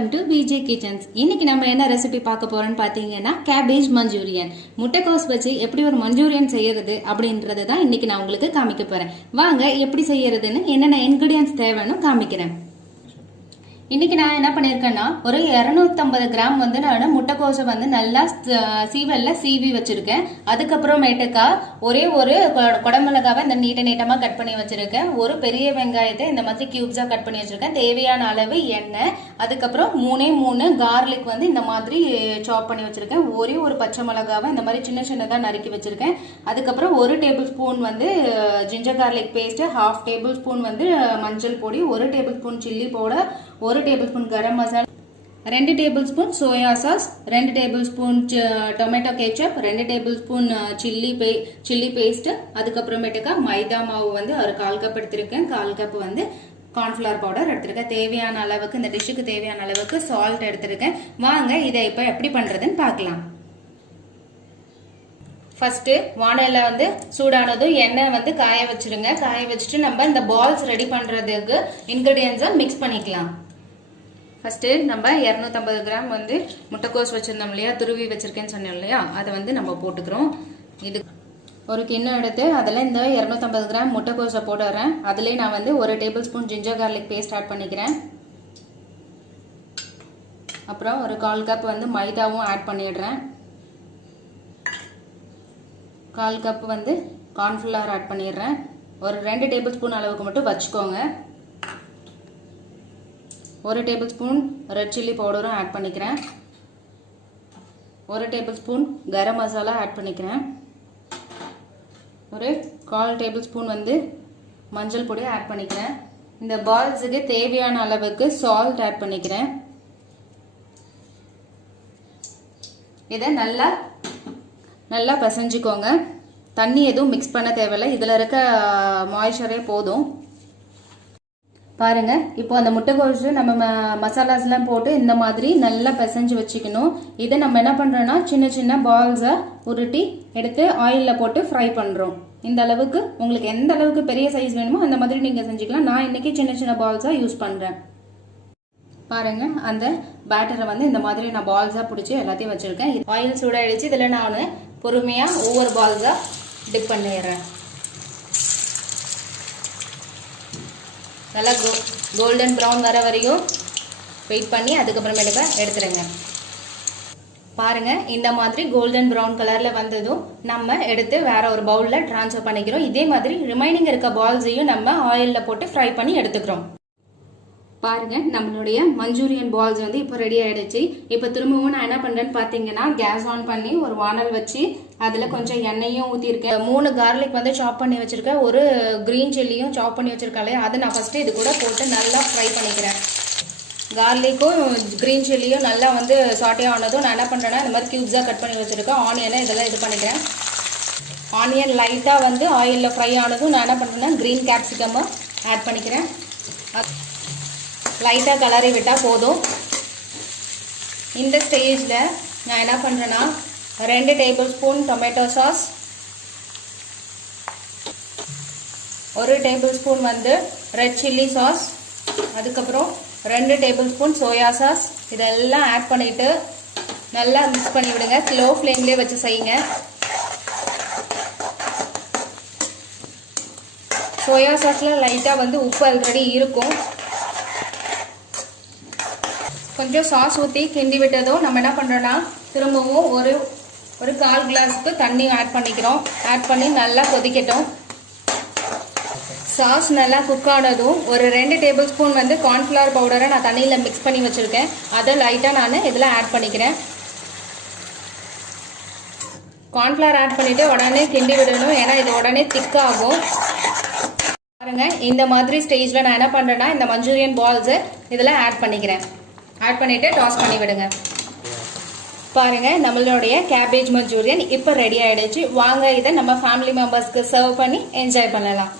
Welcome to VJ kitchens. இன்னைக்கு நம்ம என்ன ரெசிபி பார்க்க போறோம்னு பாத்தீங்கன்னா கேபேஜ் மஞ்சூரியன். முட்டைக்கோஸ் வச்சு எப்படி ஒரு மஞ்சூரியன் செய்யறது அப்படின்றது தான் இன்னைக்கு நான் உங்களுக்கு காமிக்க போறேன். வாங்க எப்படி செய்யறதுன்னு என்னென்ன இன்கிரிடியன்ஸ் தேவைன்னு காமிக்கிறேன். இன்னைக்கு நான் என்ன பண்ணிருக்கேன்னா ஒரு 250 கிராம் வந்து நான் முட்டைக்கோசை வந்து நல்லா சீவல்ல சீவி வச்சிருக்கேன். அதுக்கப்புறமேட்டுக்கா ஒரே ஒரு குடமிளகாவை இந்த நீட்டமா கட் பண்ணி வச்சிருக்கேன். ஒரு பெரிய வெங்காயத்தை இந்த மாதிரி கியூப்ஸா கட் பண்ணி வச்சிருக்கேன். தேவையான அளவு எண்ணெய், அதுக்கப்புறம் 3 கார்லிக் வந்து இந்த மாதிரி சாப் பண்ணி வச்சிருக்கேன். ஒரே ஒரு பச்சை மிளகாவை இந்த மாதிரி சின்னதா நறுக்கி வச்சிருக்கேன். அதுக்கப்புறம் 1 டேபிள் ஸ்பூன் வந்து ginger garlic paste, 1/2 tablespoon வந்து மஞ்சள் பொடி, 1 table spoon chilli powder, 1 table spoon garam masala, 2 tablespoon soya sauce, 2 tablespoon tomato ketchup, 2 tablespoon chilli paste, அதுக்கப்புறமேட்டுக்கா மைதா மாவு வந்து ஒரு 1/4 கப் எடுத்திருக்கேன். 1/4 கப் வந்து கார்ன்ஃபிளவர் பவுடர் எடுத்திருக்கேன். தேவையான அளவுக்கு இந்த டிஷ்ஷுக்கு தேவையான அளவுக்கு சால்ட் எடுத்திருக்கேன். வாங்க இதை இப்போ எப்படி பண்றதுன்னு பார்க்கலாம். ஃபர்ஸ்ட் வானல்ல வந்து சூடானதும் எண்ணெய் வந்து காய வச்சிருங்க. காய வச்சுட்டு நம்ம இந்த பால்ஸ் ரெடி பண்றதுக்கு இன்கிரிடியன்ஸை மிக்ஸ் பண்ணிக்கலாம். ஃபர்ஸ்ட் நம்ம 250 கிராம் வந்து முட்டைக்கோஸ் வச்சிருந்தோம் இல்லையா, துருவி வச்சிருக்கேன்னு சொன்னோம் இல்லையா, அதை வந்து நம்ம போட்டுக்கிறோம். இது ஒரு கிண்ணம் எடுத்து அதில் இந்த 250 கிராம் முட்டைக்கோஸை போடுறேன். அதுலேயே நான் வந்து 1 table spoon ginger garlic paste add பண்ணிக்கிறேன். அப்புறம் ஒரு 1/4 கப் வந்து மைதாவும் ஆட் பண்ணிடுறேன். 1/4 கப் வந்து கார்ன்ஃபிளவர் ஆட் பண்ணிடுறேன். ஒரு 2 டேபிள் ஸ்பூன் அளவுக்கு மட்டும் வச்சுக்கோங்க. 1 டேபிள் ஸ்பூன் ரெட் சில்லி பவுடரும் ஆட் பண்ணிக்கிறேன். 1 table spoon garam masala add பண்ணிக்கிறேன். ஒரு 1/4 டேபிள் ஸ்பூன் வந்து மஞ்சள் பொடி ஆட் பண்ணிக்கிறேன். இந்த பால்ஸுக்கு தேவையான அளவுக்கு சால்ட் ஆட் பண்ணிக்கிறேன். இதை நல்லா பிசைஞ்சுக்கோங்க. தண்ணி எதுவும் மிக்ஸ் பண்ண தேவையில்லை, இதில் இருக்க மாய்ச்சரே போதும். பாருங்க, இப்போ அந்த முட்டைக்கோசு நம்ம மசாலாஸ்லாம் போட்டு இந்த மாதிரி நல்லா பிசைஞ்சு வச்சுக்கணும். இதை நம்ம என்ன பண்றோம்னா சின்ன பால்ஸை உருட்டி எடுத்து ஆயிலில் போட்டு ஃப்ரை பண்ணுறோம். இந்த அளவுக்கு உங்களுக்கு எந்த அளவுக்கு பெரிய சைஸ் வேணுமோ அந்த மாதிரி நீங்கள் செஞ்சுக்கலாம். நான் இன்னைக்கு சின்ன பால்ஸாக யூஸ் பண்ணுறேன். பாருங்க, அந்த பேட்டரை வந்து இந்த மாதிரி நான் பால்ஸாக பிடிச்சி எல்லாத்தையும் வச்சுருக்கேன். ஆயில் சூடாயிடுச்சு. இதில் நான் பொறுமையாக ஒவ்வொரு பால்ஸாக டிப் பண்ணிடுறேன். நல்லா கோல்டன் ப்ரௌன் வர வரையும் வெயிட் பண்ணி அதுக்கப்புறமேட்டுக்கா எடுத்துருங்க. பாருங்க, இந்த மாதிரி கோல்டன் ப்ரௌன் கலர்ல வந்ததும் நம்ம எடுத்து வேற ஒரு பவுல்ல டிரான்ஸ்ஃபர் பண்ணிக்கிறோம். இதே மாதிரி ரிமைனிங் இருக்க பால்ஸையும் நம்ம ஆயில்ல போட்டு ஃப்ரை பண்ணி எடுத்துக்கிறோம். பாருங்க, நம்மளுடைய மஞ்சூரியன் பால்ஸ் வந்து இப்போ ரெடி ஆயிடுச்சு. இப்போ திரும்பவும் நான் என்ன பண்றேன்னு பாத்தீங்கன்னா கேஸ் ஆன் பண்ணி ஒரு வானல் வச்சு அதுல கொஞ்சம் எண்ணெயும் ஊத்திருக்கேன். 3 கார்லிக் வந்து சாப் பண்ணி வச்சிருக்கேன். ஒரு கிரீன் சில்லியும் சாப் பண்ணி வச்சிருக்காலே அதை நான் ஃபர்ஸ்ட் இது கூட போட்டு நல்லா ஃப்ரை பண்ணிக்கிறேன். கார்லிக்கும் கிரீன் சில்லியும் நல்லா வந்து சாட்டே ஆனதும் நான் என்ன பண்றேன்னா இந்த மாதிரி கியூப்ஸா கட் பண்ணி வச்சிருக்கேன். ஆனியனை இதெல்லாம் இது பண்ணிக்கிறேன். ஆனியன் லைட்டா வந்து ஆயில்ல ஃப்ரை ஆனதும் நான் என்ன பண்றேன்னா கிரீன் கேப்சிகம் ஆட் பண்ணிக்கிறேன். லைட்டா கலரி விட்டா போதும். இந்த ஸ்டேஜ்ல நான் என்ன பண்றேன்னா 2 tablespoon tomato sauce, 1 table spoon வந்து ரெட் சில்லி சாஸ், அதுக்கப்புறம் 2 டேபிள் ஸ்பூன் சோயா சாஸ் இதெல்லாம் ஆட் பண்ணிட்டு நல்லா மிக்ஸ் பண்ணி விடுங்க. ஸ்லோ ஃப்ளேம்லேயே வச்சு செய்யுங்க. சோயா சாஸ்ல லைட்டா வந்து உப்பு ஆல்ரெடி இருக்கும். கொஞ்சம் சாஸ் ஊற்றி கிண்டி விட்டதும் நம்ம என்ன பண்ணுறோன்னா திரும்பவும் ஒரு 1/4 கிளாஸ்க்கு தண்ணி ஆட் பண்ணிக்கிறோம். ஆட் பண்ணி நல்லா கொதிக்கட்டும். சாஸ் நல்லா குக் ஆனதும் ஒரு 2 டேபிள் ஸ்பூன் வந்து கார்ன்ஃபிளவர் பவுடரை நான் தண்ணியில் மிக்ஸ் பண்ணி வச்சுருக்கேன். அதை லைட்டாக நான் இதில் ஆட் பண்ணிக்கிறேன். கார்ன்ஃபிளவர் ஆட் பண்ணிவிட்டு உடனே கிண்டி விடணும், ஏன்னா இது உடனே திக்காகும். பாருங்க, இந்த மாதிரி ஸ்டேஜில் நான் என்ன பண்ணுறேன்னா இந்த மஞ்சூரியன் பால்ஸை இதில் ஆட் பண்ணிக்கிறேன். ஆட் பண்ணிட்டு டாஸ் பண்ணி விடுங்க. பாருங்க, நம்மளுடைய கேபேஜ் மஞ்சூரியன் இப்போ ரெடி ஆயிடுச்சு. வாங்க இதை நம்ம ஃபேமிலி மெம்பர்ஸ்க்கு சர்வ் பண்ணி என்ஜாய் பண்ணலாம்.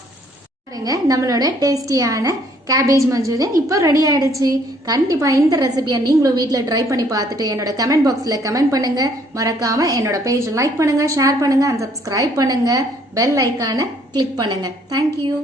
பாருங்க, நம்மளோட டேஸ்டியான கேபேஜ் மஞ்சூரியன் இப்போ ரெடி ஆயிடுச்சு. கண்டிப்பா இந்த ரெசிபியை நீங்களும் வீட்டில் ட்ரை பண்ணி பார்த்துட்டு என்னோட கமெண்ட் பாக்ஸ்ல கமெண்ட் பண்ணுங்க. மறக்காம என்னோட பேஜ் லைக் பண்ணுங்க, ஷேர் பண்ணுங்க, அண்ட் சப்ஸ்கிரைப் பண்ணுங்க. பெல் ஐக்கானை கிளிக் பண்ணுங்க. தேங்க்யூ.